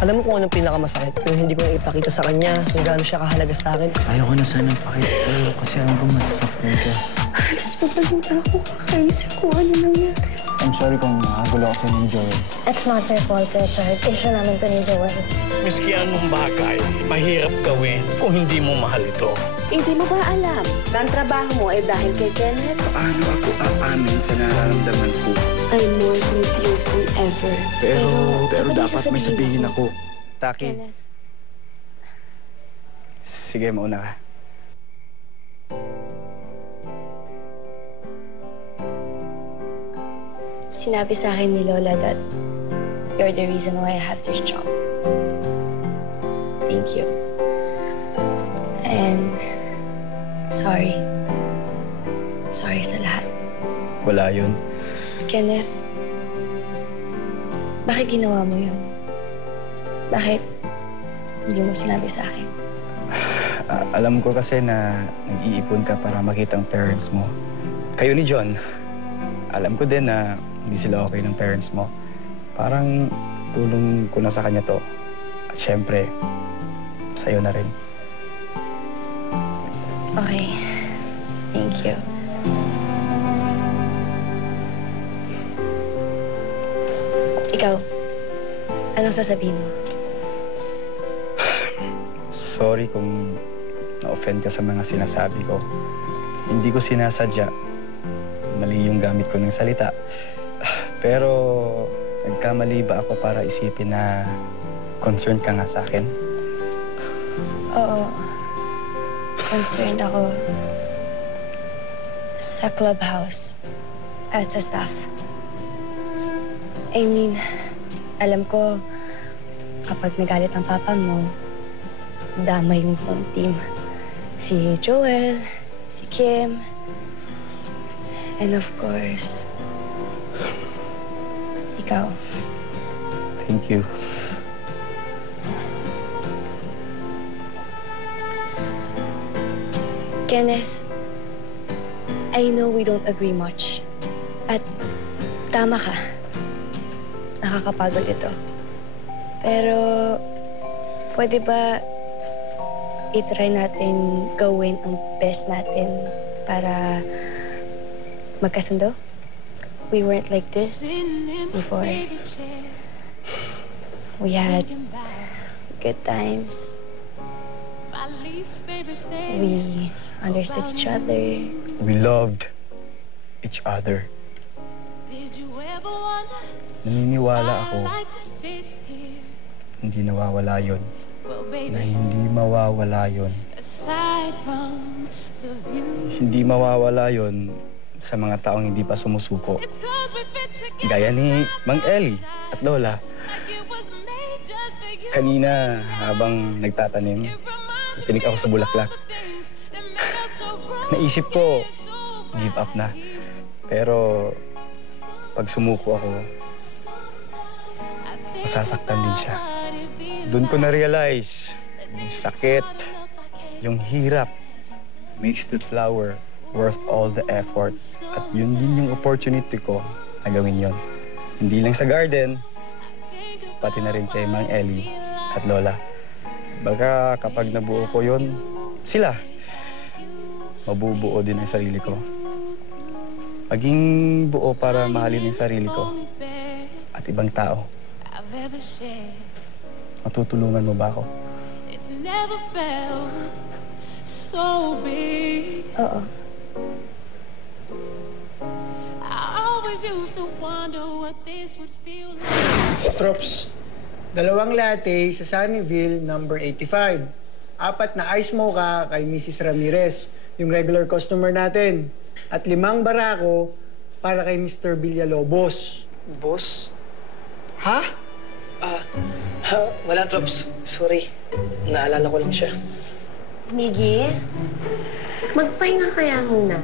Alam mo kung anong pinakamasakit? Yung hindi ko ipakita sa kanya kung gaano siya kahalaga sa akin. Ayaw ko na sanang pakita kasi alam ko masasaktan ka. Halos magaling na ako kakaisip kung ano nangyari. I'm sorry kung nakagulo ako sa inyo, Joel. It's not your fault, Richard. Issue namin to ni Joel. Miski anong bagay, mahirap gawin kung hindi mo mahal ito. Hindi mo ba alam na ang trabaho mo ay dahil kay Kenneth? Paano ako aamin sa nararamdaman ko? I'm more confused than ever. Pero dapat may sabihin ako. Taki, Kenneth. sige, mauna ka. Sinabi sa akin ni Lola that you're the reason why I have this job. Thank you. And sorry. Sorry sa lahat. Wala yun. Kenneth, bakit ginawa mo yun? Bakit hindi mo sinabi sa akin? Alam ko kasi na nag-iipon ka para makita ang parents mo. Kayo ni John, alam ko din na hindi sila okay ng parents mo. Parang tulong ko na sa kanya to. At syempre, sa'yo na rin. Okay. Thank you. Ikaw, anong sasabihin mo? Sorry kung na-offend ka sa mga sinasabi ko. Hindi ko sinasadya. Mali yung gamit ko ng salita. Pero nagkamali ba ako para isipin na concerned ka nga sa akin? Oo. Concerned ako sa clubhouse at sa staff. I mean, alam ko kapag nagalit ang papa mo, dama yung buong team. Si Joel, si Kim, and of course, ikaw. Thank you. Kenneth, I know we don't agree much. At tama ka. Nakakapagod ito. Pero pwede ba i-try natin gawin ang best natin para magkasundo? We weren't like this before. We had good times. We understood each other. We loved each other. Naniniwala ako, hindi nawawala yun. Na hindi mawawala yun. Hindi mawawala yun sa mga taong hindi pa sumusuko. Gaya ni Mang Eli at Lola. Kanina, habang nagtatanim, tinig ako sa bulaklak. Naisip ko, give up na. Pero pag sumuko ako, masasaktan din siya. Doon ko na-realize, yung sakit, yung hirap, makes the flower worth all the effort. At yun din yung opportunity ko na gawin yun. Hindi lang sa garden, pati na rin kay Mang Eli at Lola. Baka kapag nabuo ko yun, sila, mabubuo din ang sarili ko. Maging buo para mahalin ang sarili ko at ibang tao. Matutulungan mo ba ako? Oo. Trops, 2 latte sa Sunnyville, number 85. 4 na ice mocha kay Mrs. Ramirez, yung regular customer natin. At 5 barako para kay Mr. Villalobos. Boss? Ha? Wala, Trops. Sorry. Naalala ko lang siya. Miggy, magpahinga kaya muna.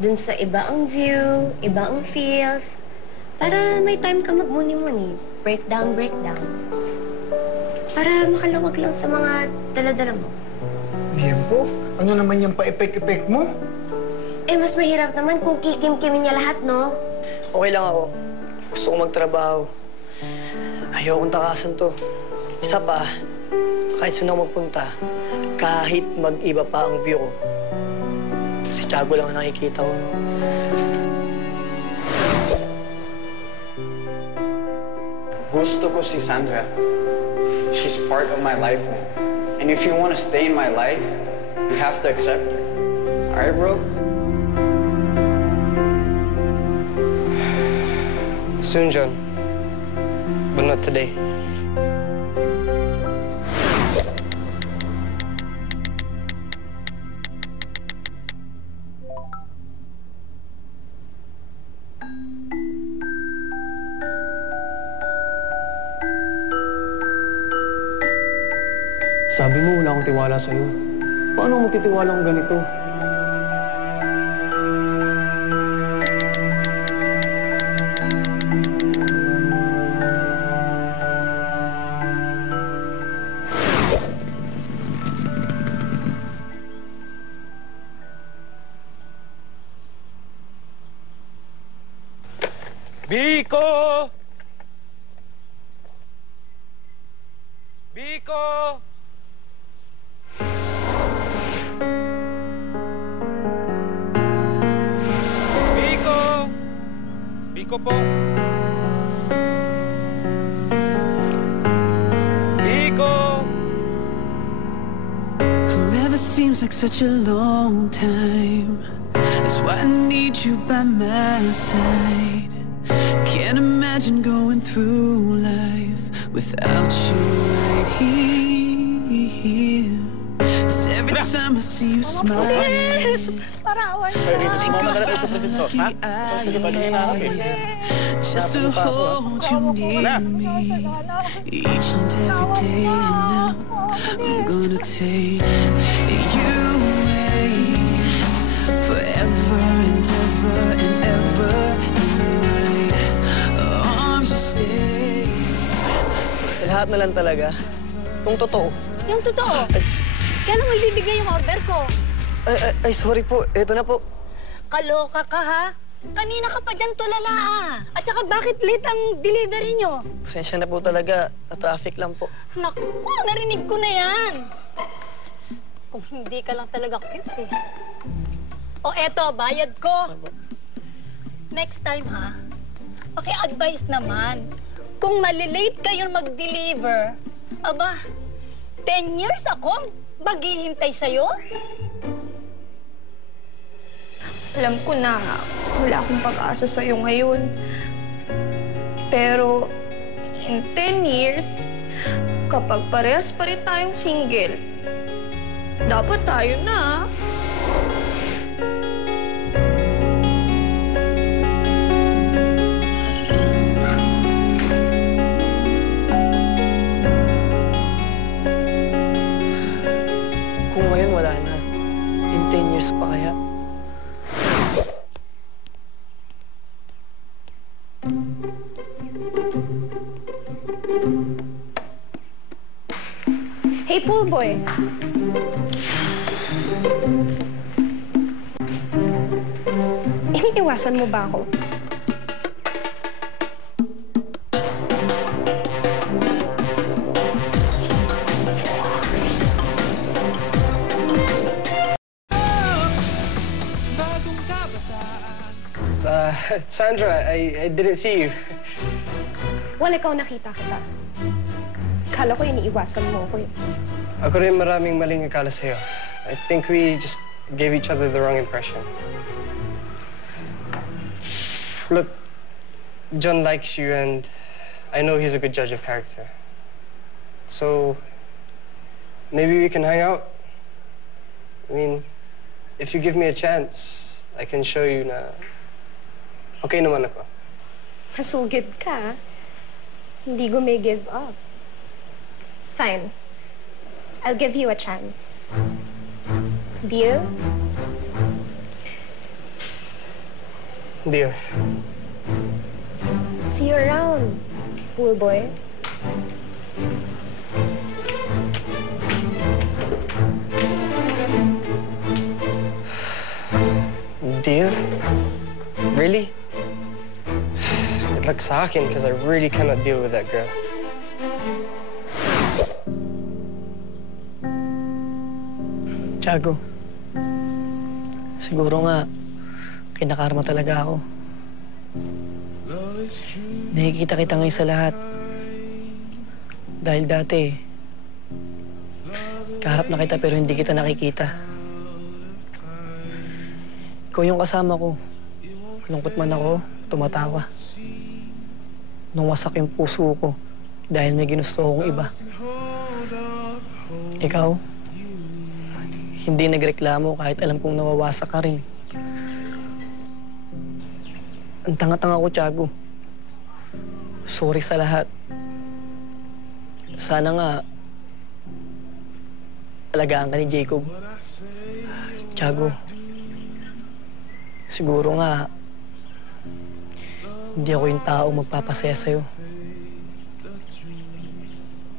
Dun sa iba ang view, iba ang feels. Para may time ka magmuni-muni. Breakdown. Para makalawag lang sa mga dala-dala mo. Liempo, ano naman yung pa-epek-epek mo? Eh, mas mahirap naman kung kikim-kimin niya lahat, no? Okay lang ako. Gusto ko magtrabaho. Ayokong takasan to. Isa pa, kahit saan ako magpunta, kahit mag-iba pa ang view ko, si Tiago lang ang nakikita ko. Gusto ko si Sandra. She's part of my life now. And if you want to stay in my life, you have to accept her. Alright, bro? Soon, John. But not today. Sabi mo, wala akong tiwala sa'yo. Paano ako magtitiwala kung ganito? Biko! Biko! Biko! Biko po. Biko! Forever seems like such a long time. That's why I need you by my side. Can't imagine going through life without you right here. 'Cause every time I see you smile, Parawan think of how lucky I am just to hold you near me each and every day. And now I'm gonna take you away forever and ever and ever. Sa lahat na lang talaga, kung totoo. Yung totoo. Kailan mo ibibigay yung order ko? Ay, sorry po. Ito na po. Kaloka ka, ha? Kanina ka pa dyan tulala, ah. At saka bakit late ang delivery nyo? Pasensya na po talaga. Na-traffic lang po. Naku, narinig ko na yan. Kung hindi ka lang talaga cute, eh. O eto, bayad ko. Next time, ha? Paki-advise naman. Kung malilate kayong mag-deliver, aba, 10 years akong maghihintay sa'yo? Alam ko na wala akong pag-asa sa'yo ngayon. Pero in 10 years, kapag parehas pa rin tayong single, dapat tayo na. Kung ngayon wala na, in 10 years pa kaya? Hey, pool boy. Iniiwasan mo ba ako? Sandra, I didn't see you. Well, ikaw nakita kita. Kala ko iniiwasan mo ako, eh. Ako rin maraming maling akala sa'yo. I think we just gave each other the wrong impression. Look, John likes you and I know he's a good judge of character. So, maybe we can hang out. I mean, if you give me a chance, I can show you na okay naman ako. Masugid ka. Hindi give up. Fine. I'll give you a chance. Deal? Deal. See you around, pool boy. Deal? Really? Good luck sa akin because I really cannot deal with that girl. Tiago, siguro nga, kinakarma talaga ako. Nakikita kita ngayon sa lahat. Dahil dati, kaharap na kita pero hindi kita nakikita. Ikaw yung kasama ko. Malungkot man ako, tumatawa. Nung wasak yung puso ko dahil may ginusto akong iba. Ikaw, hindi nagreklamo kahit alam kong nawawasak ka rin. Ang tanga-tanga ko, Tiago. Sorry sa lahat. Sana nga, alagaan ka ni Jacob. Tiago, siguro nga, hindi ako yung tao magpapasaya sa'yo.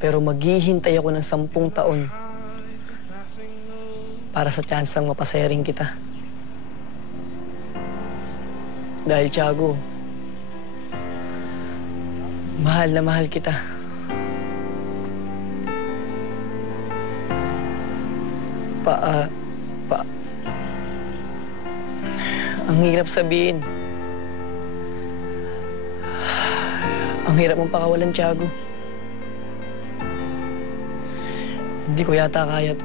Pero maghihintay ako ng 10 taon para sa tsansang mapasaya rin kita. Dahil, Tiago, mahal na mahal kita. Ang hirap sabihin. Ang hirap mong pakawalan, Tiago. Hindi ko yata kaya to.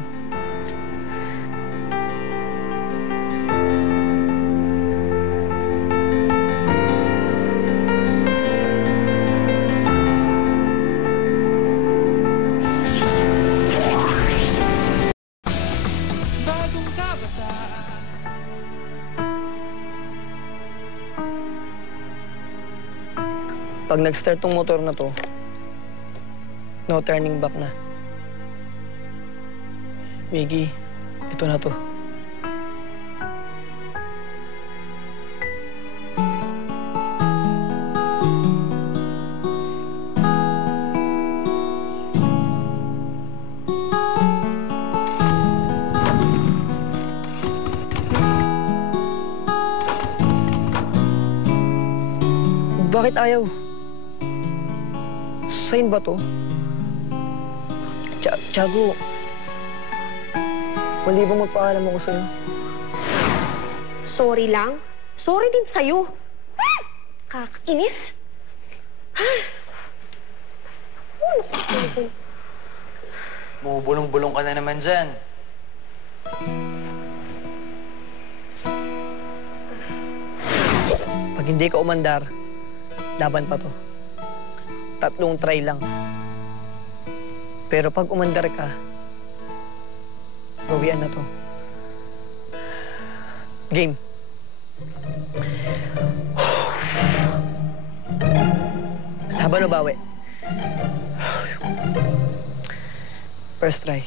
Pag nag-start tong motor na to, no turning back na. Miggy, ito na to. Bakit ayaw? Sign ba to? Tiago, mali bang magpaalam ako sa'yo? Sorry lang. Sorry din sa'yo. Kakainis. Bumubulong-bulong ka na naman dyan. Pag hindi ka umandar, laban pa to. 3 try lang. Pero pag umandar ka, bawian na to. Game. Laban o bawi? First try.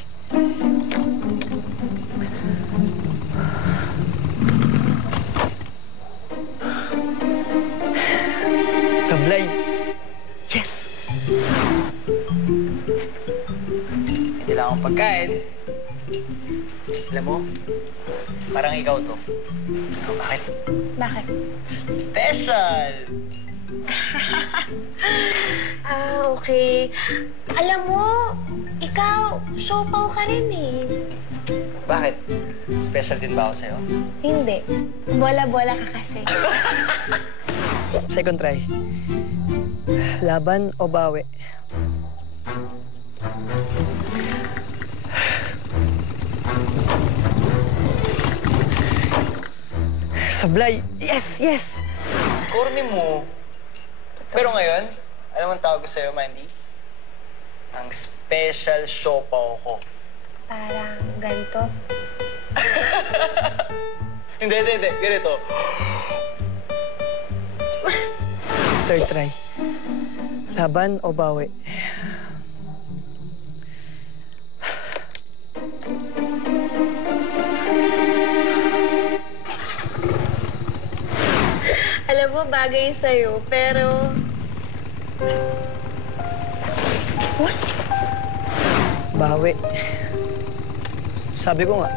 Sablay. Yes! Hindi lang akong pagkain. Alam mo, parang ikaw to. Bakit? Bakit? Special! Okay. Alam mo, ikaw, siopaw ka rin eh. Bakit? Special din ba ako sa'yo? Hindi. Bola-bola ka kasi. Second try. Laban o bawi? Sablay! Yes! Yes! Corny mo. Pero ngayon, alam mo ang tawag ko sa'yo, Mandy? Ang special siopaw ko. Parang ganito. Hindi. Ganito. Third try. Laban o bawi? Alam mo, bagay sa'yo, pero... Boss? Bawi. Sabi ko nga,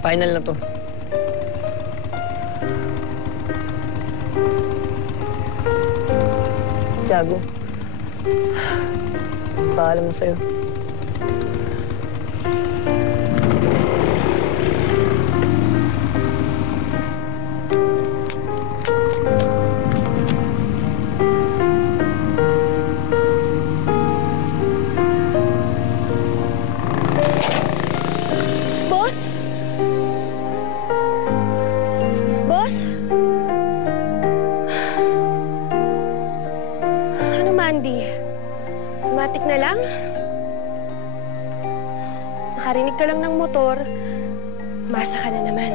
final na to. Tiago, paalam na sa'yo. Andy? Automatic na lang? Nakarinig ka lang ng motor, masa ka na naman.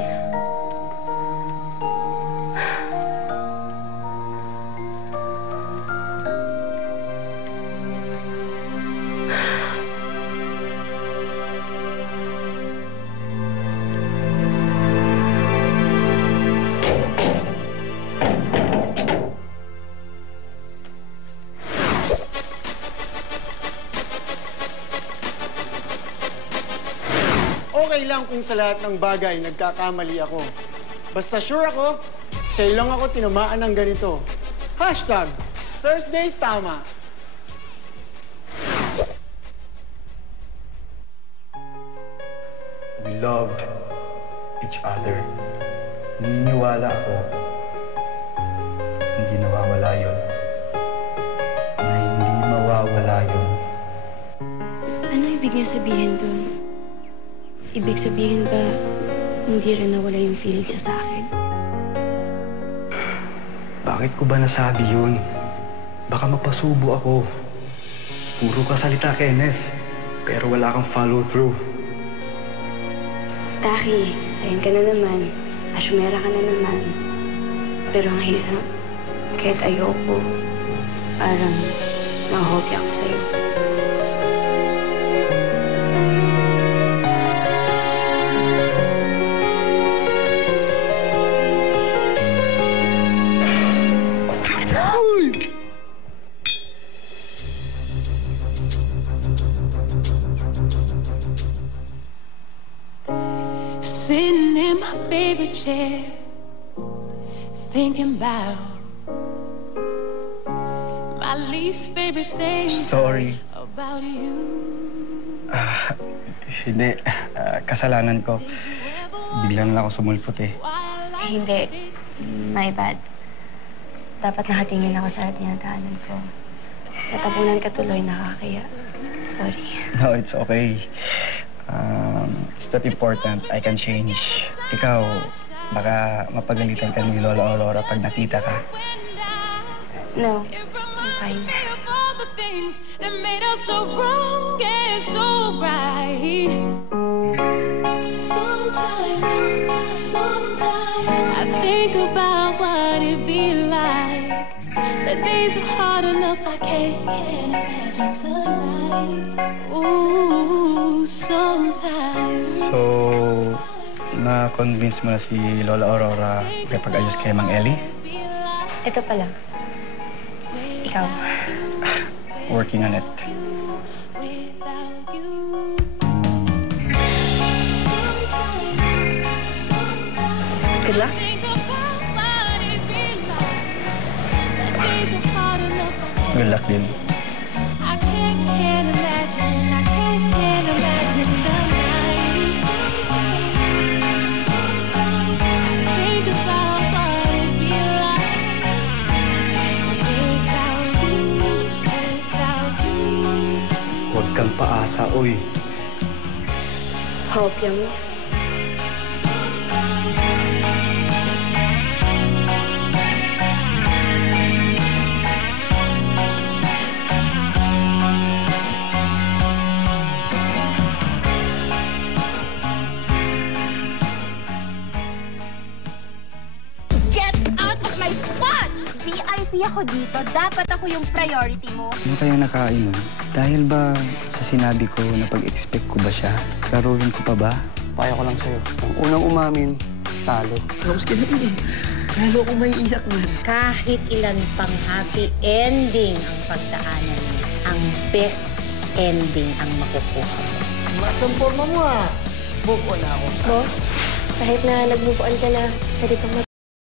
Okay lang kung sa lahat ng bagay nagkakamali ako. Basta sure ako, sa'yo lang ako tinamaan ng ganito. Hashtag Thursday Tama. We loved each other. Naniniwala ako, hindi nawawala yun. Na hindi mawawala yun. Ano ibig niya sabihin dun? Ibig sabihin ba, hindi rin nawala yung feelings niya sa akin? Bakit ko ba nasabi yun? Baka mapasubo ako. Puro ka salita, Kenneth. Pero wala kang follow-through. Taki, ayun ka na naman. Asyumera ka na naman. Pero ang hirap, kahit ayoko, parang nahopya ako sa'yo. Sitting in my favorite chair, thinking about my least favorite thing. Sorry. About you. Hindi. Kasalanan ko. Biglang lang ako sumulpot eh. Hindi. My bad. Dapat nakatingin ako sa tinadaanan ko. Natapunan ka tuloy, nakakaya. Sorry. No, it's okay. It's not important. I can change. Ikaw, baka mapagalitan ka ni Lola Aurora pag nakita ka. No, I'm fine. The things that made us so wrong and so right. Sometimes I think about what it'd be like. The days are hard enough, I can't imagine the nights. Ooh, sometimes. So, na-convince mo na si Lola Aurora kapag ayos kay Mang Ellie? Ito pa lang. Ikaw. Working on it. Good luck. Good luck din. I can't imagine the nights. Sometimes I think about what it'd be like without you. Huwag kang paasa, oy. Hopya mo. VIP ako dito. Dapat ako yung priority mo. Ano kaya nakainom? Dahil ba sa sinabi ko na pag-expect ko ba siya? Klaruhin ko pa ba? Payo ko lang sa'yo. Ang unang umamin, talo. Rose, ganun eh. Lalo akong may iyak man. Kahit ilan pang happy ending ang pagdaanan mo, ang best ending ang makukuha mo. Mas ang forma mo ah. Move on ako. Boss, kahit na nag-move on ka na, pwede pang